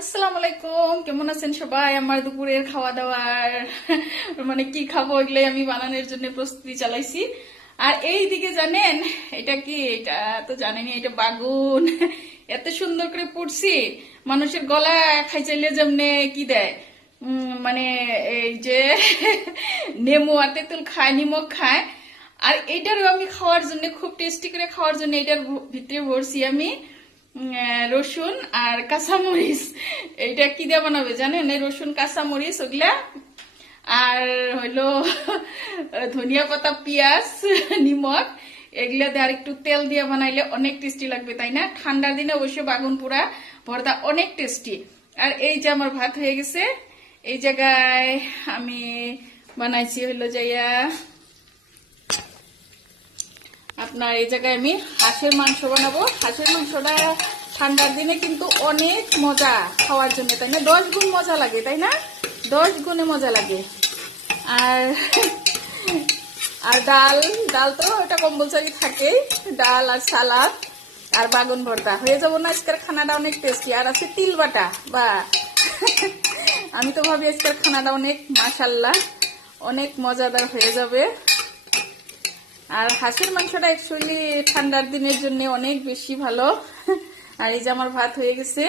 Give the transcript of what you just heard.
আসসালামু আলাইকুম, কেমন আছেন সবাই? আমার দুপুরের খাওয়া দাওয়ার মানে কি খাবো এগুলাই আমি বানানোর জন্য প্রস্তুতি চালাইছি। আর এই দিকে জানেন এটা কি? এটা তো জানেনি, এটা বাগুন। এত সুন্দর করে পড়ছি, মানুষের গলা খাই চাইলে যেমনে কি দেয়, মানে এই যে নেমু আর তেঁতুল খায়, নিমক খায়। আর এইটারও আমি খাওয়ার জন্য, খুব টেস্টি করে খাওয়ার জন্য এটার ভিতরে ভরছি আমি রসুন আর কাঁচামরিচ। এইটা কি দিয়ে বানাবে জানেন? এই রসুন কাঁচামরিচ ওগুলা আর হইলো ধনিয়া পাতা, পেঁয়াজ, নিমক, এগুলা দিয়ে আর একটু তেল দিয়ে বানাইলে অনেক টেস্টি লাগবে, তাই না? ঠান্ডার দিনে অবশ্যই বাগুন পোড়া ভর্তা অনেক টেস্টি। আর এই যে আমার ভাত হয়ে গেছে, এই জায়গায় আমি বানাইছি হইলো যাইয়া আপনার, এই জায়গায় আমি হাঁসের মাংস বানাবো। হাঁসের মাংসটা ঠান্ডার দিনে কিন্তু অনেক মজা খাওয়ার জন্য, তাই না? 10 গুণ মজা লাগে, তাই না? 10 গুণে মজা লাগে। আর আর ডাল ডাল তো ওটা কম্পালসারি থাকেই, ডাল আর সালাদ আর বাগুন ভর্তা হয়ে যাবো না? আজকের খানাটা অনেক টেস্টি। আর আছে তিল বাটা, বা আমি তো ভাবি আজকের খানাটা অনেক মাশাল্লাহ অনেক মজাদার হয়ে যাবে। আর হাঁসের মাংসটা অ্যাকচুয়ালি ঠান্ডার দিনের জন্য অনেক বেশি ভালো। আর এই যে আমার ভাত হয়ে গেছে,